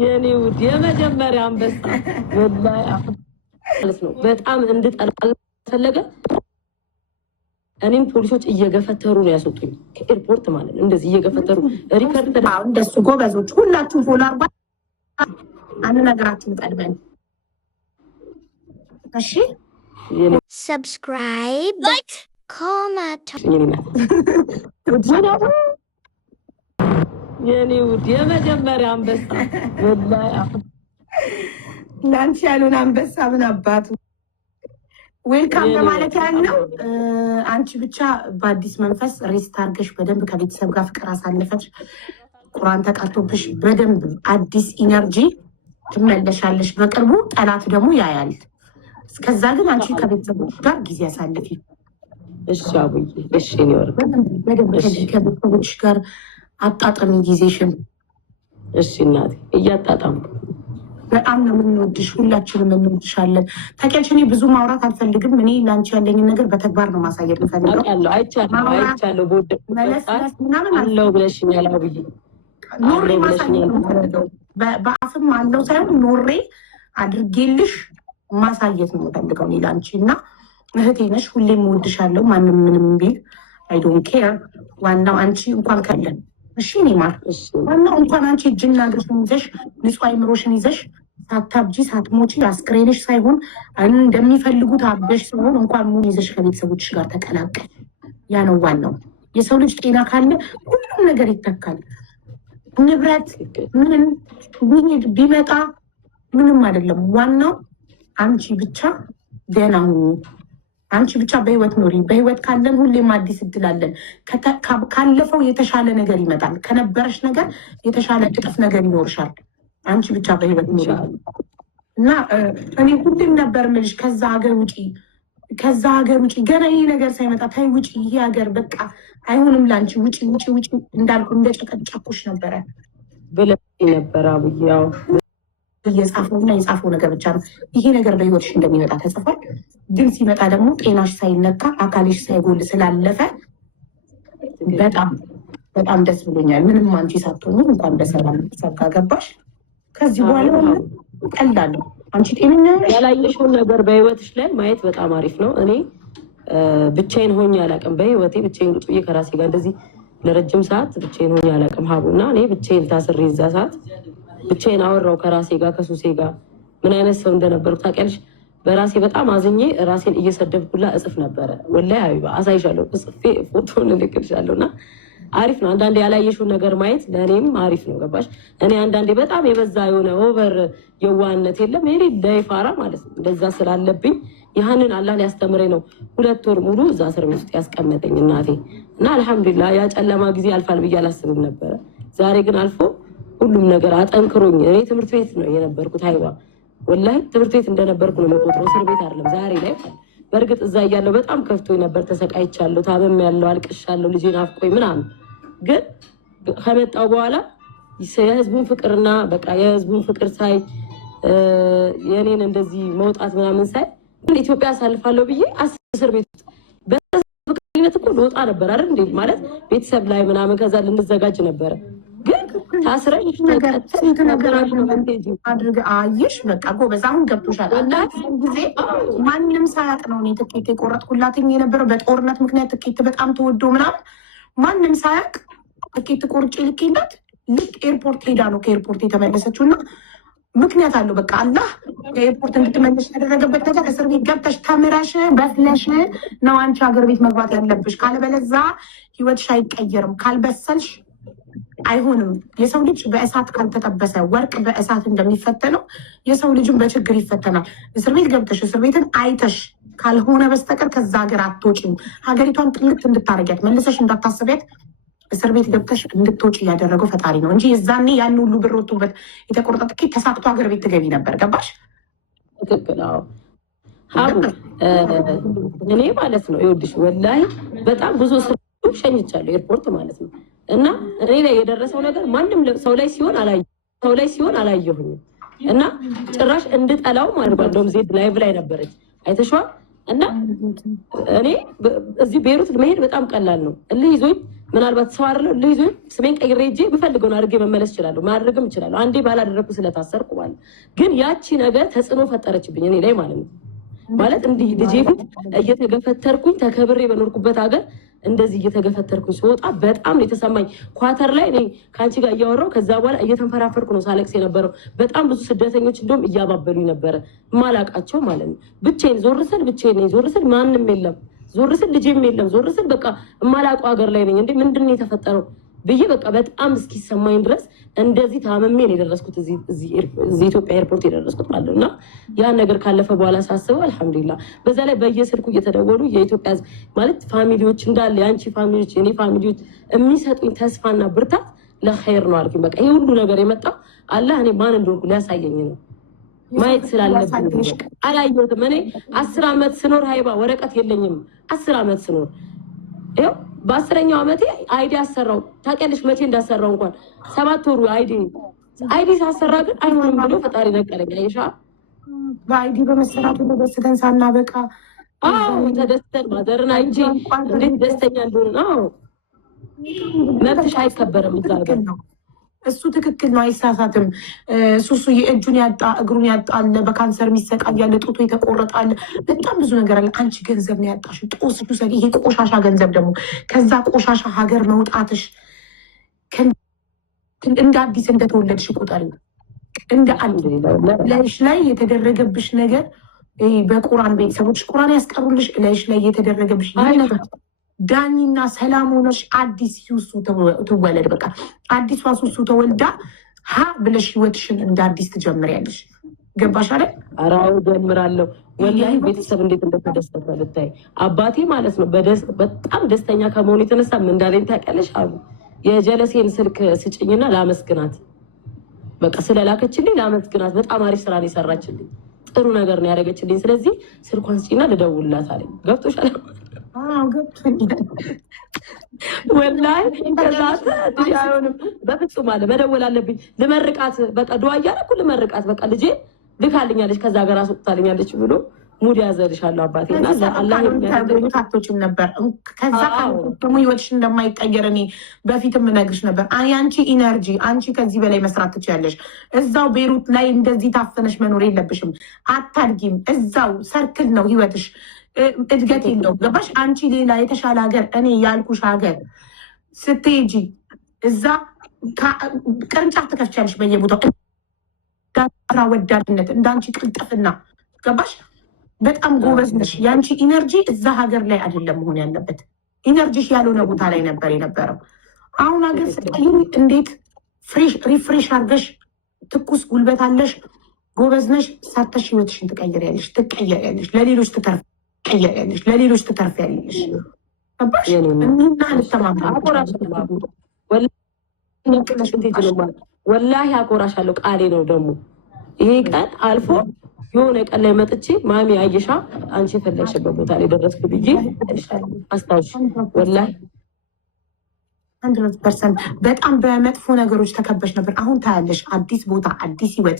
የኔ ውድ የመጀመሪያ አንበሳ ወላሂ ማለት ነው። በጣም እንድጠላ ፈለገ። እኔም ፖሊሶች እየገፈተሩ ነው ያስወጡኝ ከኤርፖርት ማለት ነው። እንደዚህ እየገፈተሩ ሪከርድ ተዳው እንደሱ ጎበዞች ሁላችሁ ፎሎ አርባ አንድ ነገራችን ቀድመን እሺ subscribe like comment የኔ ውድ የመጀመሪያ አንበሳ ወላሂ ላንቺ ያሉን አንበሳ ምን አባቱ ዌልካም ለማለት ያለው አንቺ ብቻ በአዲስ መንፈስ ሬስት አድርገሽ በደንብ ከቤተሰብ ጋር ፍቅር አሳልፈሽ ቁርአን ተቀርቶብሽ በደንብ አዲስ ኢነርጂ ትመለሻለሽ። በቅርቡ ጠላት ደግሞ ያያል። እስከዛ ግን አንቺ ከቤተሰቦች ጋር ጊዜ አሳልፊ። እሺ አቡዬ፣ እሺ ነው በደንብ ከቤተሰቦች ጋር አጣጣሚ ጊዜሽን። እሺ እናቴ፣ እያጣጣምኩ በጣም ነው የምንወድሽ፣ ሁላችንም እንወድሻለን። ታውቂያለሽ፣ እኔ ብዙ ማውራት አልፈልግም። እኔ ለአንቺ ያለኝን ነገር በተግባር ነው ማሳየት የምፈልገው። አይቻለሁ ምናምን አለው ብለሽኛል አቡዬ። ኖሬ ማሳየት ነው የምፈልገው። በአፍም አለው ሳይሆን ኖሬ አድርጌልሽ ማሳየት ነው የምፈልገው እኔ ለአንቺ። እና እህቴ ነሽ፣ ሁሌም እወድሻለሁ። ማንም ምንም ቢል አይ ዶንት ኬር። ዋናው አንቺ እንኳን ካለን እሺ እኔ ማር ዋናው እንኳን አንቺ እጅና እግርሽን ይዘሽ ንጹህ አይምሮሽን ይዘሽ ሳታብጂ ሳትሞቺ አስክሬንሽ ሳይሆን እንደሚፈልጉት አበሽ ሲሆን እንኳን ሙሉ ይዘሽ ከቤተሰቦችሽ ጋር ተቀላቀል። ያ ነው ዋናው። የሰው ልጅ ጤና ካለ ሁሉም ነገር ይተካል። ንብረት ምንም ቢመጣ ምንም አይደለም። ዋናው አንቺ ብቻ ደህና ሁኚ። አንቺ ብቻ በህይወት ኖሪ። በህይወት ካለን ሁሌም አዲስ እድል አለን። ካለፈው የተሻለ ነገር ይመጣል። ከነበረሽ ነገር የተሻለ እጥፍ ነገር ይኖርሻል። አንቺ ብቻ በህይወት ኖሪ እና እኔ ሁሌም ነበር የምልሽ ከዛ ሀገር ውጪ፣ ከዛ ሀገር ውጪ። ገና ይሄ ነገር ሳይመጣ ታይ ውጪ፣ ይሄ ሀገር በቃ አይሆንም ለአንቺ፣ ውጪ ውጪ ውጪ እንዳልኩ እንደጨቀጨኩሽ ነበረ ብለሽ ነበር አቡዬ። ያው እየጻፈውና የጻፈው ነገር ብቻ ነው። ይሄ ነገር በህይወትሽ እንደሚመጣ ተጽፏል። ግን ሲመጣ ደግሞ ጤናሽ ሳይነካ አካልሽ ሳይጎል ስላለፈ በጣም በጣም ደስ ብሎኛል። ምንም አንቺ ሳትሆኚ እንኳን በሰላም ሰጋ ገባሽ። ከዚህ በኋላ ቀላል አንቺ ጤነኛ ነሽ። ያላየሽውን ነገር በህይወትሽ ላይ ማየት በጣም አሪፍ ነው። እኔ ብቻዬን ሆኜ አላውቅም። በህይወቴ ብቻዬን ቁጭ ብዬ ከራሴ ጋር እንደዚህ ለረጅም ሰዓት ብቻዬን ሆኜ አላውቅም ሀቡና። እኔ ብቻዬን ታስሬ እዛ ሰዓት ብቻዬን አወራው ከራሴ ጋር ከሱሴ ጋር ምን አይነት ሰው እንደነበርኩ ታውቂያለሽ። በራሴ በጣም አዝኜ ራሴን እየሰደብኩላ እጽፍ ነበረ። ወላሂ ሀቢባ አሳይሻለሁ፣ እጽፌ ፎቶን እልክልሻለሁ። እና አሪፍ ነው አንዳንዴ ያላየሽውን ነገር ማየት፣ ለእኔም አሪፍ ነው ገባሽ። እኔ አንዳንዴ በጣም የበዛ የሆነ ኦቨር የዋህነት የለም ይሄ ዳይፋራ ማለት ነው። እንደዛ ስላለብኝ ያህንን አላህ ሊያስተምረኝ ነው 2 ወር ሙሉ እዛ እስር ቤት ውስጥ ያስቀመጠኝ እናቴ። እና አልሐምዱሊላህ ያ ጨለማ ጊዜ አልፋል ብዬ አላስብም ነበረ። ዛሬ ግን አልፎ ሁሉም ነገር አጠንክሮኝ እኔ ትምህርት ቤት ነው የነበርኩት ሀይባ ወላሂ ትምህርት ቤት እንደነበርኩ ነው የምቆጥረው፣ እስር ቤት አይደለም ዛሬ ላይ። በእርግጥ እዛ እያለሁ በጣም ከፍቶኝ ነበር፣ ተሰቃይቻለሁ፣ ታመም ያለው አልቅሻለሁ፣ ልጄን አፍቆኝ ምናምን። ግን ከመጣሁ በኋላ የህዝቡን ፍቅርና በቃ የህዝቡን ፍቅር ሳይ የኔን እንደዚህ መውጣት ምናምን ሳይ ኢትዮጵያ አሳልፋለሁ ብዬ እስር ቤት ውስጥ በፍቅርነት እኮ ልወጣ ነበር አይደል እንዴ ማለት ቤተሰብ ላይ ምናምን ከዛ ልንዘጋጅ ነበረ። ግን ታስረሽ ስንት ነገር አድርገ አየሽ። በቃ ጎበዝ፣ አሁን ገብቶሻል። ጊዜ ማንም ሳያውቅ ነው እኔ ትኬት የቆረጥኩላትኝ የነበረው። በጦርነት ምክንያት ትኬት በጣም ተወዶ ምናምን ማንም ሳያውቅ ትኬት ቆርጬ ልኬላት ልክ ኤርፖርት ሄዳ ነው ከኤርፖርት የተመለሰችው። እና ምክንያት አለው በቃ አላህ ከኤርፖርት እንድትመለስ ያደረገበት ነገር። እስር ቤት ገብተሽ ተምረሽ በስለሽ ነው አንቺ ሀገር ቤት መግባት ያለብሽ። ካለበለዛ ህይወትሽ አይቀየርም። ካልበሰልሽ አይሆንም። የሰው ልጅ በእሳት ካልተጠበሰ ወርቅ በእሳት እንደሚፈተነው የሰው ልጅን በችግር ይፈተናል። እስር ቤት ገብተሽ እስር ቤትን አይተሽ ካልሆነ በስተቀር ከዛ ሀገር አትወጪም። ሀገሪቷን ጥልት እንድታረጊያት መልሰሽ እንዳታስቢያት እስር ቤት ገብተሽ እንድትወጪ እያደረገው ፈጣሪ ነው እንጂ የዛኔ ያን ሁሉ ብር ወጥቶበት የተቆረጠ ትኬት ተሳክቶ ሀገር ቤት ትገቢ ነበር። ገባሽ? ትክክል። አዎ ሀቡ እኔ ማለት ነው ይኸውልሽ ወላሂ በጣም ብዙ ሰው ሸኝቻለሁ ኤርፖርት ማለት ነው። እና እኔ ላይ የደረሰው ነገር ማንም ሰው ላይ ሲሆን አላየሁኝም። እና ጭራሽ እንድጠላው ማለት ነው። እንደውም ዜድ ላይቭ ላይ ነበረች አይተሽዋል። እና እኔ እዚህ ቤሩት መሄድ በጣም ቀላል ነው። እልህ ይዞኝ ምናልባት ሰው አይደለም እልህ ይዞኝ ስሜን ቀይሬ ሄጄ የምፈልገውን አድርጌ መመለስ እችላለሁ፣ ማድረግም እችላለሁ። አንዴ ባላደረግኩ ስለታሰርኩ ማለት ግን ያቺ ነገር ተጽዕኖ ፈጠረችብኝ እኔ ላይ ማለት ነው። ማለት እንዲህ ልጄ ፊት እየተገፈተርኩኝ ተከብሬ በኖርኩበት ሀገር እንደዚህ እየተገፈተርኩኝ ስወጣ በጣም ነው የተሰማኝ። ኳተር ላይ እኔ ከአንቺ ጋር እያወራሁ ከዛ በኋላ እየተንፈራፈርኩ ነው ሳለቅስ የነበረው። በጣም ብዙ ስደተኞች እንደውም እያባበሉኝ ነበረ ማላቃቸው ማለት ነው። ብቻዬን ዞር ስል ማንም የለም፣ ዞር ስል ልጄም የለም፣ ዞር ስል በቃ የማላውቀው ሀገር ላይ ነኝ። እንዴ ምንድን ነው የተፈጠረው ብዬ በቃ በጣም እስኪሰማኝ ድረስ እንደዚህ ታመሜ ነው የደረስኩት፣ እዚህ ኢትዮጵያ ኤርፖርት የደረስኩት ማለት ነው። እና ያን ነገር ካለፈ በኋላ ሳስበው አልሐምዱሊላህ። በዛ ላይ በየስልኩ እየተደወሉ የኢትዮጵያ ሕዝብ ማለት ፋሚሊዎች እንዳለ የአንቺ ፋሚሊዎች የኔ ፋሚሊዎች የሚሰጡኝ ተስፋና ብርታት ለኸይር ነው አልኩኝ። በቃ ይሄ ሁሉ ነገር የመጣው አላህ እኔ ማን እንደሆንኩ ሊያሳየኝ ነው። ማየት ስላለብኝ አላየሁትም። እኔ 10 ዓመት ስኖር ሀይባ ወረቀት የለኝም። 10 ዓመት ስኖር ይኸው በ10ኛው ዓመቴ አይዲ አሰራው። ታውቂያለሽ መቼ እንዳሰራው እንኳን 7 ወሩ አይዲ ሳሰራ ግን አይሆንም ብሎ ፈጣሪ ነቀለኝ። አይሻ በአይዲ በመሰራቱ ተደስተን ሳናበቃ ተደስተን ማዘርን አይቼ እንዴት ደስተኛ እንደሆነ ነው። መብትሽ አይከበርም እዛ ሀገር ነው። እሱ ትክክል ነው፣ አይሳሳትም። ሱሱ የእጁን ያጣ እግሩን ያጣል፣ በካንሰር የሚሰቃያል፣ ጡቱ የተቆረጣል፣ በጣም ብዙ ነገር አለ። አንቺ ገንዘብ ነው ያጣሽ፣ ጦስ ይሄ ቆሻሻ ገንዘብ ደግሞ ከዛ ቆሻሻ ሀገር መውጣትሽ እንደ አዲስ እንደተወለድሽ ቁጠሪ። እንደ አንድ ላይሽ ላይ የተደረገብሽ ነገር በቁርአን ቤተሰቦች ቁርአን ያስቀሩልሽ ላይሽ ላይ የተደረገብሽ ዳኒና ሰላም ሆነሽ አዲስ ሱሱ ትወለድ። በቃ አዲሷ ሱሱ ተወልዳ ሀ ብለሽ ህይወትሽን እንደ አዲስ ትጀምሪያለሽ። ገባሽ አይደል? አራው ጀምራለሁ። ወላሂ ቤተሰብ እንዴት እንደተደሰተ ልታይ። አባቴ ማለት ነው በጣም ደስተኛ ከመሆኑ የተነሳ ምን እንዳለኝ ታውቂያለሽ? አሉ የጀለሴን ስልክ ስጭኝና ላመስግናት። በቃ ስለላከችልኝ ላመስግናት። በጣም አሪፍ ስራ ነው የሰራችልኝ፣ ጥሩ ነገር ነው ያደረገችልኝ። ስለዚህ ስልኳን ስጭኝና ልደውልላት አለኝ። ገብቶሻል? ወላሂ ከዛት አይሆንም በፍጹም አለ መደወል አለብኝ። ልመርቃት በቃ ዱዓ እያደረኩ ልመርቃት በቃ ልጄ ልካልኛለች ከዛ ሀገር አስወጣልኛለች ብሎ ሙድ ያዘልሻለሁ አባቴና አላህ ታቶችም ነበር። ከዛ ደግሞ ህይወትሽ እንደማይቀየር እኔ በፊትም እነግርሽ ነበር። አንቺ ኢነርጂ አንቺ ከዚህ በላይ መስራት ትችያለሽ። እዛው ቤሩት ላይ እንደዚህ ታፈነሽ መኖር የለብሽም። አታድጊም። እዛው ሰርክል ነው ህይወትሽ፣ እድገት የለውም። ገባሽ? አንቺ ሌላ የተሻለ ሀገር እኔ ያልኩሽ ሀገር ስትሄጂ እዛ ቅርንጫፍ ትከፍቻለሽ በየቦታው። ስራ ወዳድነት እንዳንቺ ቅልጥፍና ገባሽ? በጣም ጎበዝ ነሽ። የአንቺ ኢነርጂ እዛ ሀገር ላይ አይደለም መሆን ያለበት። ኢነርጂሽ ያልሆነ ቦታ ላይ ነበር የነበረው። አሁን ሀገር ስትቀይሪ እንዴት ሪፍሬሽ አድርገሽ ትኩስ ጉልበት አለሽ፣ ጎበዝ ነሽ። ሰርተሽ ህይወትሽን ትቀየሪያለሽ፣ ለሌሎች ትቀየሪያለሽ፣ ለሌሎች ትተርፊያለሽ። ገባሽ? እና ወላሂ አኮራሻለሁ። ቃሌ ነው ደግሞ ይሄ ቀን አልፎ የሆነ ቀን ላይ መጥቼ ማሚ አየሻ አንቺ የፈለግሽበት ቦታ ላይ ደረስኩ ብዬ አስታውሽ። ወላሂ 100% በጣም በመጥፎ ነገሮች ተከበሽ ነበር። አሁን ታያለሽ አዲስ ቦታ፣ አዲስ ህይወት፣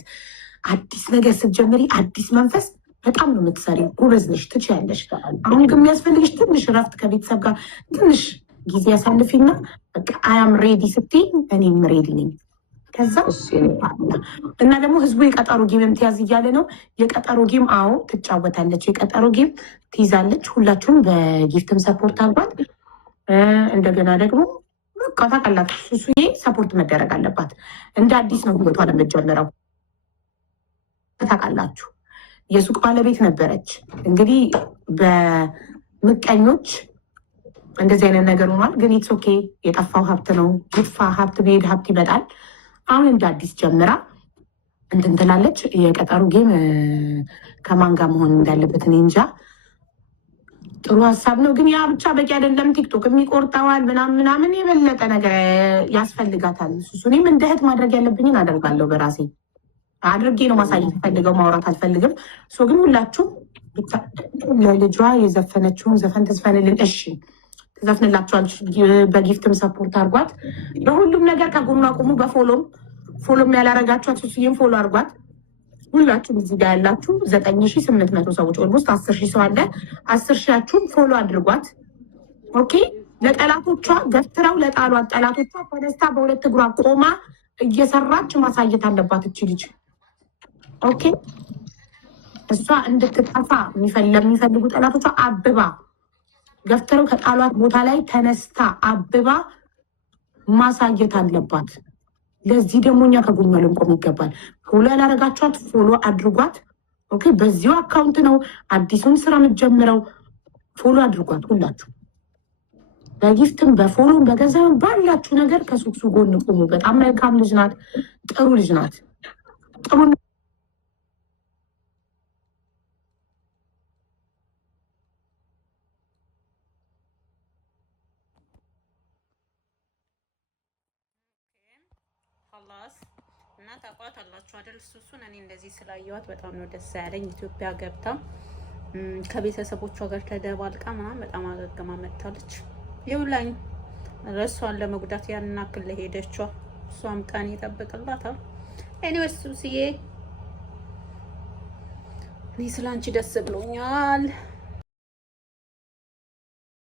አዲስ ነገር ስትጀምሪ፣ አዲስ መንፈስ። በጣም ነው የምትሰሪው። ጎበዝ ነሽ፣ ትችያለሽ። አሁን ግን የሚያስፈልግሽ ትንሽ እረፍት፣ ከቤተሰብ ጋር ትንሽ ጊዜ ያሳልፊና በቃ አያም ሬዲ ስትይ እኔም ሬዲ ነኝ። ከዛ እና ደግሞ ህዝቡ የቀጠሮ ጌምም ትያዝ እያለ ነው። የቀጠሮ ጌም አዎ ትጫወታለች፣ የቀጠሮ ጌም ትይዛለች። ሁላችሁም በጊፍትም ሰፖርት አልባት። እንደገና ደግሞ በቃ ታውቃላችሁ ሱሱዬ ሰፖርት መደረግ አለባት። እንደ አዲስ ነው ህይወቷን የምትጀምረው። ታውቃላችሁ የሱቅ ባለቤት ነበረች። እንግዲህ በምቀኞች እንደዚህ አይነት ነገር ሆኗል። ግን ኢትስ ኦኬ። የጠፋው ሀብት ነው። ይጥፋ ሀብት ብሄድ ሀብት ይመጣል። አሁን እንደ አዲስ ጀምራ እንትን ትላለች። የቀጠሩ ጌም ከማን ጋር መሆን እንዳለበት እኔ እንጃ። ጥሩ ሀሳብ ነው፣ ግን ያ ብቻ በቂ አይደለም። ቲክቶክ የሚቆርጠዋል ምናምን የበለጠ ነገር ያስፈልጋታል። እኔም እንደ እህት ማድረግ ያለብኝን አደርጋለሁ። በራሴ አድርጌ ነው ማሳየት ፈልገው፣ ማውራት አልፈልግም። ግን ሁላችሁም ለልጇ የዘፈነችውን ዘፈን ትዝፈንልን። እሺ ትዘፍንላችኋል። በጊፍትም ሰፖርት አርጓት። በሁሉም ነገር ከጎኗ ቁሙ። በፎሎም ያላረጋችኋት ሱሱዬም ፎሎ አርጓት። ሁላችሁም እዚህ ጋር ያላችሁ 9800 ሰዎች ኦልሞስት 10,000 ሰው አለ። 10,000ችሁም ፎሎ አድርጓት። ኦኬ። ለጠላቶቿ ገፍትረው ለጣሏት ጠላቶቿ ተነስታ በሁለት እግሯ ቆማ እየሰራች ማሳየት አለባት እቺ ልጅ። ኦኬ። እሷ እንድትጠፋ ለሚፈልጉ ጠላቶቿ አብባ ገፍትረው ከጣሏት ቦታ ላይ ተነስታ አብባ ማሳየት አለባት። ለዚህ ደግሞ እኛ ከጎኗ ልንቆም ይገባል። ፎሎ ያላረጋችኋት ፎሎ አድርጓት። ኦኬ። በዚሁ አካውንት ነው አዲሱን ስራ የምትጀምረው። ፎሎ አድርጓት ሁላችሁ። በጊፍትም በፎሎም በገንዘብም ባላችሁ ነገር ከሱሱ ጎን ቆሙ። በጣም መልካም ልጅ ናት። ጥሩ ልጅ ናት። ጥሩ እና ታውቋታላችሁ አይደል? ሱሱን እኔ እንደዚህ ስላየኋት በጣም ነው ደስ ያለኝ። ኢትዮጵያ ገብታ ከቤተሰቦቿ ጋር ተደባልቃ ምናምን በጣም አገግማ መጥታለች። ይውላኝ እሷን ለመጉዳት ያንን አክል ለሄደችዋ እሷም ቀን ይጠብቅላታል። ኤኒዌይስ ሱስዬ እኔ ስላንቺ ደስ ብሎኛል።